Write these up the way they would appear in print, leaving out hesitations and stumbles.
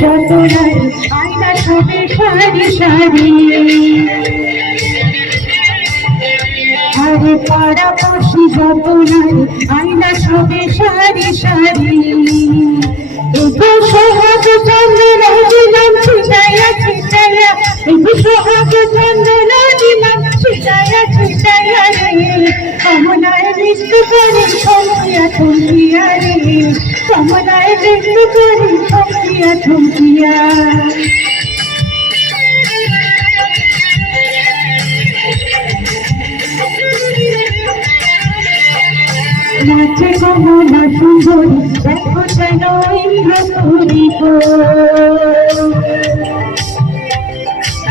যত নারী আয়না সবে সারি সারি আরে পাড়াপড়শি যত নারী আয়না সবে সারি সারি এগো সোহাগ চন্দনা দিলাম ছিটাইয়া ছিটাইয়া এগো সোহাগ চন্দনা দিলাম ছিটাইয়া ছিটাইয়া রে কামনায় মৃত্যু করে থমকিয়া থমকিয়া রে কামনায় মৃত্যু করে থমকিয়া থমকিয়া নাচে কমলা সুন্দরী দেখো যেন ইন্দ্রপুরী গো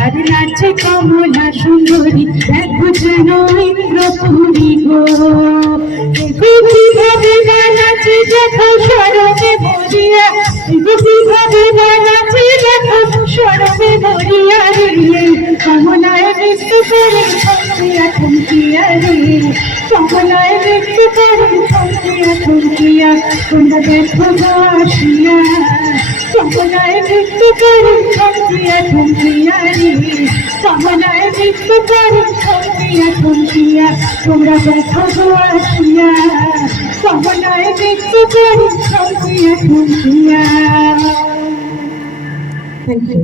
আর নাচে কমলা সুন্দরী দেখো যেন ইন্দ্রপুরী গো কিভাবে না নাচে দেখো সরবে মরিয়া কিভাবে না নাচে দেখো সরবে মরিয়া রে কমলায় মৃত্যু করে থমকিয়া থমকিয়া রে কমলায় মৃত্যু করে থমকিয়া থমকিয়া তোমরা দেখো আসিয়া কমলায় মৃত্যু করে থমকিয়া থমকিয়া রে কমলায় মৃত্যু করে থমকিয়া থমকিয়া তোমরা দেখো আসিয়া কমলায় মৃত্যু করে থমকিয়া থমকিয়া। Thank you.